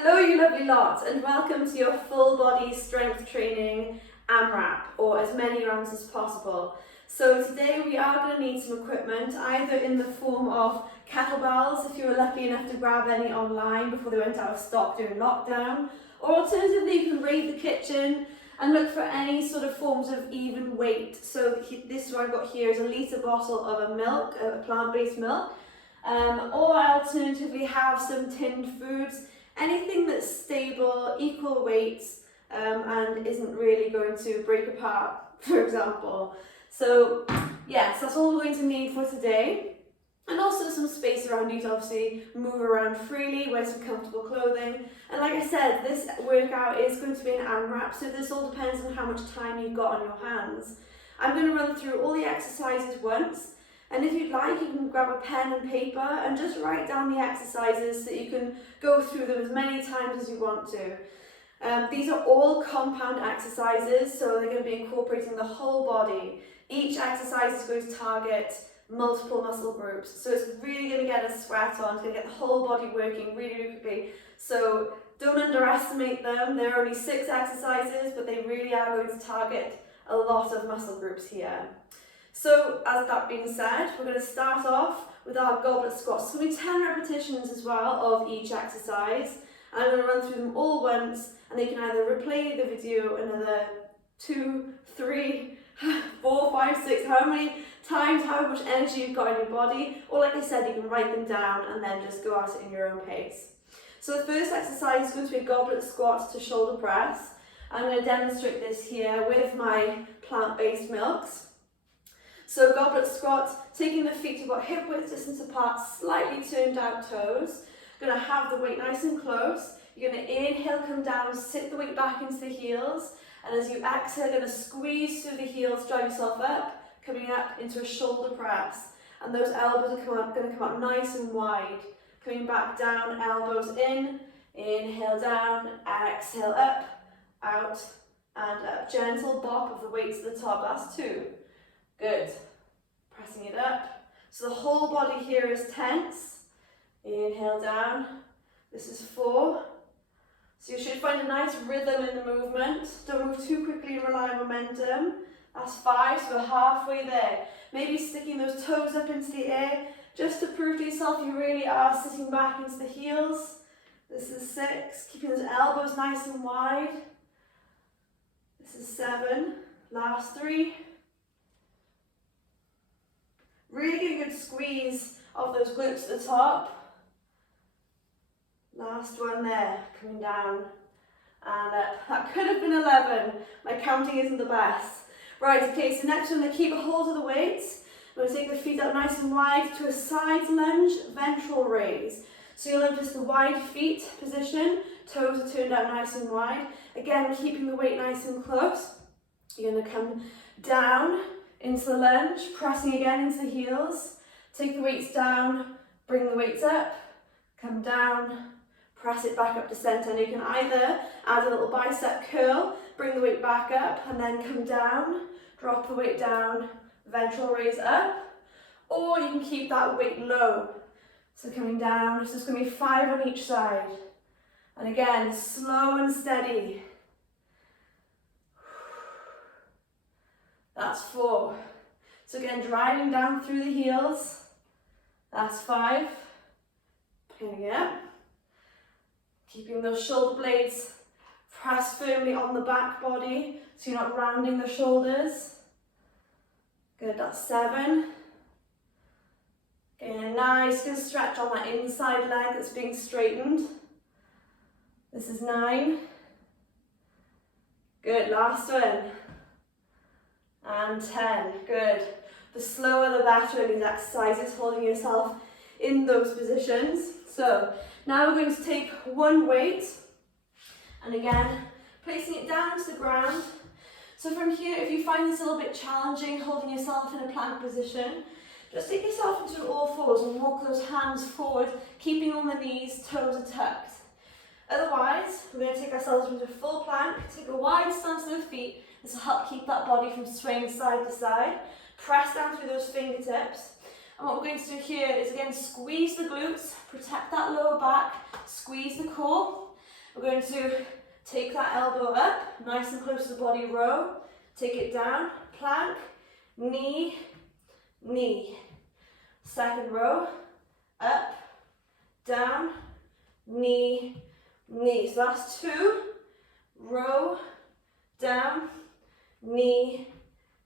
Hello you lovely lot, and welcome to your full body strength training AMRAP, or as many rounds as possible. So today we are going to need some equipment, either in the form of kettlebells if you were lucky enough to grab any online before they went out of stock during lockdown, or alternatively you can raid the kitchen and look for any sort of forms of even weight. So this one I've got here is a litre bottle of a plant-based milk, or I alternatively have some tinned foods. Anything that's stable, equal weights, and isn't really going to break apart, for example. So yes, that's all we're going to need for today. And also some space around you to obviously move around freely, wear some comfortable clothing. And like I said, this workout is going to be an AMRAP, so this all depends on how much time you've got on your hands. I'm going to run through all the exercises once. And if you'd like, you can grab a pen and paper and just write down the exercises so that you can go through them as many times as you want to. These are all compound exercises, so they're going to be incorporating the whole body. Each exercise is going to target multiple muscle groups, so it's really going to get a sweat on, it's going to get the whole body working really, really quickly. So don't underestimate them. There are only 6 exercises, but they really are going to target a lot of muscle groups here. So as that being said, we're going to start off with our goblet squats. It's going to be 10 repetitions as well of each exercise. And I'm going to run through them all once, and you can either replay the video another 2, 3, 4, 5, 6, how many times, how much energy you've got in your body, or like I said, you can write them down and then just go at it in your own pace. So the first exercise is going to be a goblet squat to shoulder press. I'm going to demonstrate this here with my plant-based milks. So goblet squat, taking the feet about hip width distance apart, slightly turned out toes. Going to have the weight nice and close. You're going to inhale, come down, sit the weight back into the heels. And as you exhale, going to squeeze through the heels, drive yourself up, coming up into a shoulder press. And those elbows are going to come up nice and wide. Coming back down, elbows in, inhale down, exhale up, out and up. Gentle bop of the weight to the top, that's 2. Good. Pressing it up. So the whole body here is tense. Inhale down. This is 4. So you should find a nice rhythm in the movement. Don't move too quickly and rely on momentum. That's 5, so we're halfway there. Maybe sticking those toes up into the air just to prove to yourself you really are sitting back into the heels. This is 6. Keeping those elbows nice and wide. This is 7. Last 3. Really get a good squeeze of those glutes at the top. Last one there, coming down and up. That could have been 11. My counting isn't the best. Right, okay, so next I'm going to keep a hold of the weights. I'm going to take the feet up nice and wide to a side lunge, ventral raise. So you'll notice the wide feet position, toes are turned out nice and wide. Again, keeping the weight nice and close. You're going to come down into the lunge, pressing again into the heels. Take the weights down, bring the weights up, come down, press it back up to center. And you can either add a little bicep curl, bring the weight back up and then come down, drop the weight down, ventral raise up, or you can keep that weight low. So coming down, it's just going to be 5 on each side. And again, slow and steady. That's 4. So again, driving down through the heels. That's 5. Picking it up. Keeping those shoulder blades pressed firmly on the back body, so you're not rounding the shoulders. Good, that's 7. Getting a nice good stretch on that inside leg that's being straightened. This is 9. Good, last one. And 10, good. The slower the better in these exercises, holding yourself in those positions. So now we're going to take one weight, and again, placing it down to the ground. So from here, if you find this a little bit challenging, holding yourself in a plank position, just take yourself into all fours and walk those hands forward, keeping on the knees, toes are tucked. Otherwise, we're going to take ourselves into a full plank, take a wide stance to the feet. This will help keep that body from swaying side to side. Press down through those fingertips. And what we're going to do here is again squeeze the glutes, protect that lower back, squeeze the core. We're going to take that elbow up, nice and close to the body, row, take it down, plank, knee, knee. Second row, up, down, knee, knee. So that's 2, row, down, knee,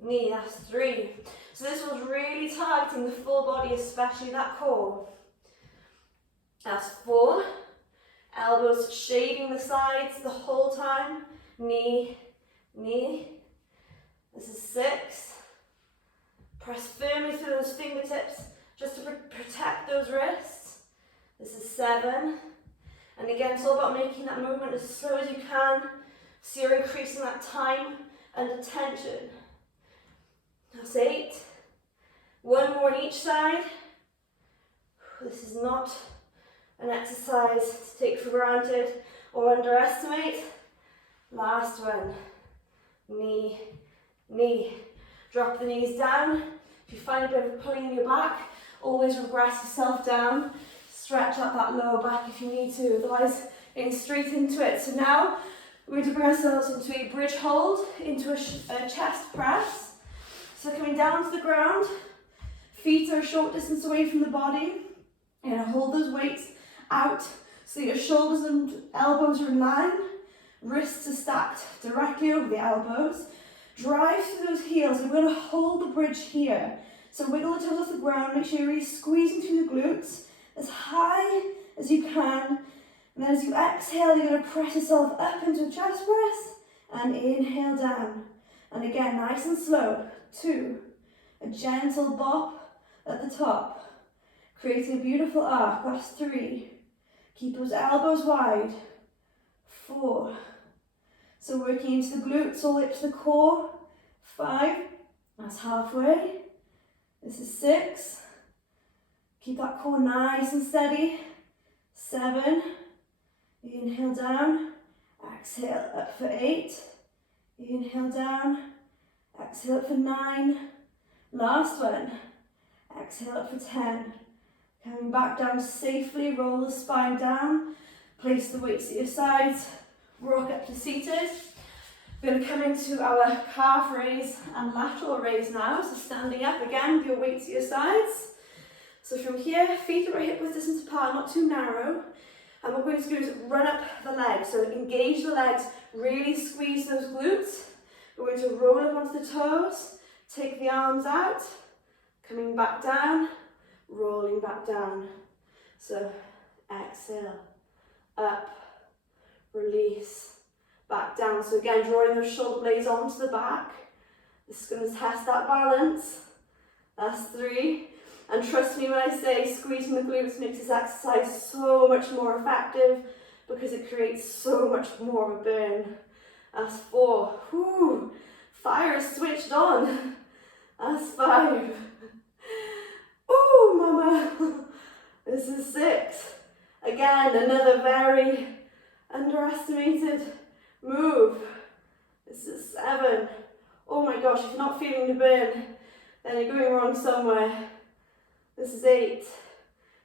knee. That's 3. So this was really targeting the full body, especially that core. That's 4. Elbows shading the sides the whole time. Knee, knee. This is 6. Press firmly through those fingertips just to protect those wrists. This is 7. And again, it's all about making that movement as slow as you can, so you're increasing that time and attention. That's 8. 1 more on each side. This is not an exercise to take for granted or underestimate. Last one. Knee, knee. Drop the knees down. If you find a bit of pulling in your back, always regress yourself down. Stretch up that lower back if you need to, otherwise getting straight into it. So now we're going to bring ourselves into a bridge hold, into a chest press. So coming down to the ground, feet are a short distance away from the body. You're going to hold those weights out so that your shoulders and elbows are in line. Wrists are stacked directly over the elbows. Drive through those heels. We're going to hold the bridge here. So wiggle the toes off the ground. Make sure you're really squeezing through the glutes as high as you can. And then as you exhale, you're going to press yourself up into a chest press and inhale down. And again, nice and slow. 2. A gentle bop at the top, creating a beautiful arc. That's 3. Keep those elbows wide. 4. So working into the glutes, all the way up to the core. 5. That's halfway. This is 6. Keep that core nice and steady. 7. Inhale down. Exhale up for 8. Inhale down. Exhale up for 9. Last one. Exhale up for 10. Coming back down safely, roll the spine down. Place the weights at your sides. Rock up to seated. We're going to come into our calf raise and lateral raise now. So standing up again with your weights at your sides. So from here, feet are hip width distance apart, not too narrow. And what we're going to do is run up the legs. So engage the legs, really squeeze those glutes. We're going to roll up onto the toes, take the arms out, coming back down, rolling back down. So exhale, up, release, back down. So again, drawing those shoulder blades onto the back. This is going to test that balance. That's 3. And trust me when I say squeezing the glutes makes this exercise so much more effective because it creates so much more of a burn. That's 4. Whew. Fire is switched on. That's 5. Ooh, mama. This is 6. Again, another very underestimated move. This is 7. Oh my gosh, if you're not feeling the burn, then you're going wrong somewhere. This is 8.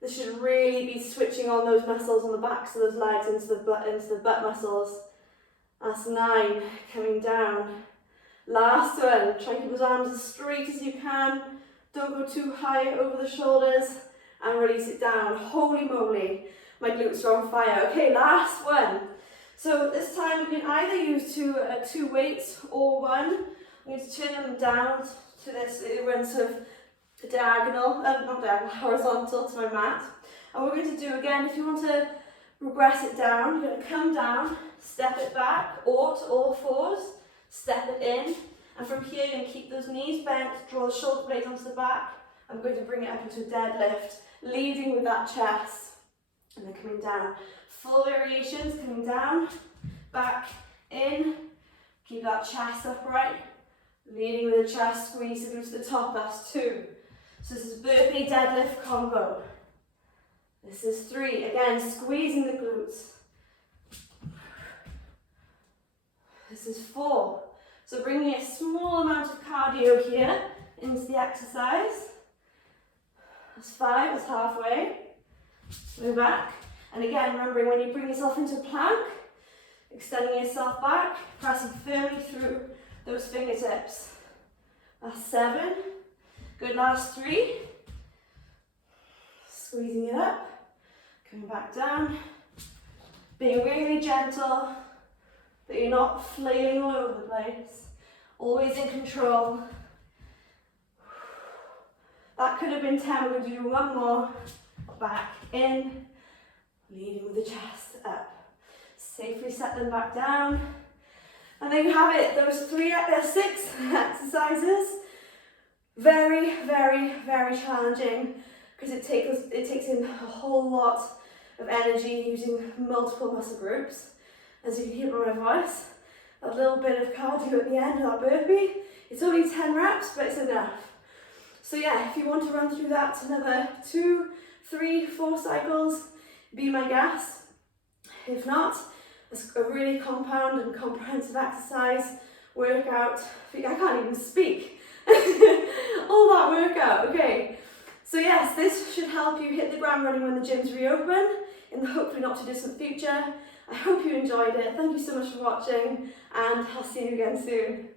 This should really be switching on those muscles on the backs of those legs into the butt muscles. That's 9, coming down. Last one, try and keep those arms as straight as you can. Don't go too high over the shoulders and release it down. Holy moly, my glutes are on fire. Okay, last one. So this time we can either use two weights or one. I'm going to turn them down to this, it runs sort of diagonal, not diagonal, horizontal to my mat. And what we're going to do again, if you want to regress it down, you're going to come down, step it back, or to all fours, step it in. And from here, you're going to keep those knees bent, draw the shoulder blades onto the back. I'm going to bring it up into a deadlift, leading with that chest. And then coming down. Full variations, coming down, back, in. Keep that chest upright. Leading with the chest, squeeze it to the top, that's 2. So this is burpee deadlift combo. This is 3, again, squeezing the glutes. This is 4. So bringing a small amount of cardio here into the exercise. That's 5, that's halfway. Move back. And again, remembering when you bring yourself into plank, Extending yourself back, pressing firmly through those fingertips. That's 7. Good, last 3. Squeezing it up, coming back down. Being really gentle, that you're not flailing all over the place. Always in control. That could have been 10. We're going to do one more. Back in, leading with the chest up. Safely set them back down. And there you have it. Those 6 exercises. Very, very, very challenging because it takes in a whole lot of energy using multiple muscle groups. As you can hear by my voice, a little bit of cardio at the end of that burpee. It's only 10 reps, but it's enough. So yeah, if you want to run through that another 2, 3, 4 cycles, be my guest. If not, it's a really compound and comprehensive exercise workout. I can't even speak. All that workout, okay. So yes, this should help you hit the ground running when the gyms reopen in the hopefully not too distant future. I hope you enjoyed it. Thank you so much for watching, and I'll see you again soon.